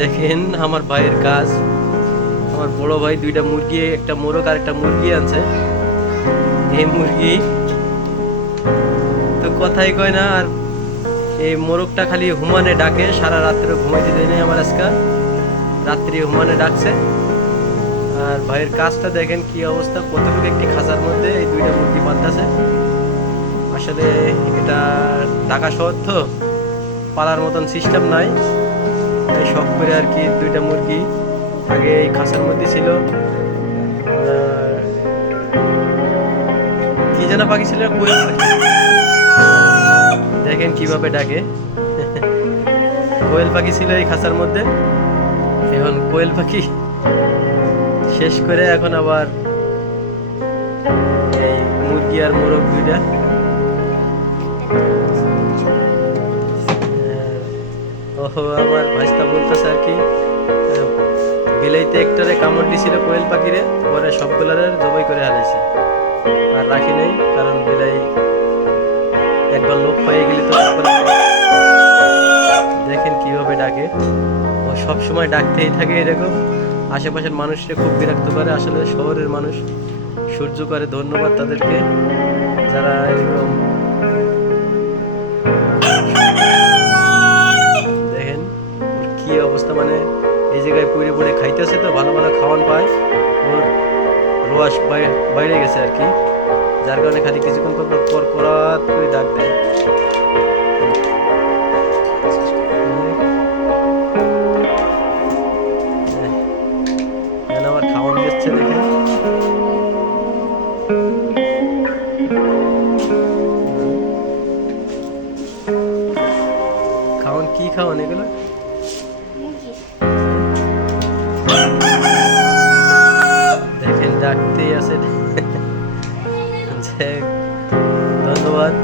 দেখেন আমার ভাইয়ের কাজ। আমার বড় ভাই দুইটা মুরগি, একটা মোরগ আর একটা মুরগি আনছে। এই মুরগি তো কথাই কয় না, আর এই মোরগটা খালি হুমানে ডাকে, সারা রাত্রে ঘুমাইতে দেয় নাই আমার আজকে। রাত্রি হুমানে ডাকছে। আর ভাইয়ের কাজটা দেখেন কি অবস্থা, কতটুকু একটি খাঁচার মধ্যে এই দুইটা মুরগি পালতাছে। আসলে এটা ঢাকা শহর তো। পালার মতন সিস্টেম নাই। তাই শখ করে আর কি দুইটা মুরগি আগে এই খাঁচার মধ্যে ছিল। কি যেন পাখি ছিল দেখেন কীভাবে ডাকে। কোয়েল পাখি ছিল এই খাঁচার মধ্যে। এখন কোয়েল পাখি শেষ করে এখন আবার এই মুরগি আর মোরগ দুইটা। ওহো আমার ভাইস্তা বলতেছে আর কি বিলাইতে একটারে কামড় দিছিল কোয়েল পাখিরে, পরে সবগুলারে জবাই করে হালাইছে আর রাখি নেই, কারণ বিলাই একবার লোক পেয়ে গেলে তো দেখেন কীভাবে ডাকে। ও সব সময় ডাকতেই থাকে এরকম আশেপাশের মানুষকে খুব বিরক্ত করে, আসলে শহরের মানুষ। সূর্য করে ধন্যবাদ তাদেরকে। যারা এরকম কি অবস্থা মানে এই জায়গায় পুড়ে পুড়ে খাইতেছে তো, ভালো ভালো খাওয়ান পায়। ওর রোয়াস বাই- বাইরে গেছে আর কি। যার কারণে খালি কিছুক্ষণ পর পর করাত করে ডাক দেয়। দিচ্ছে দেখে। খাওয়ান কি খাওয়ান এগুলো? ধন্যবাদ।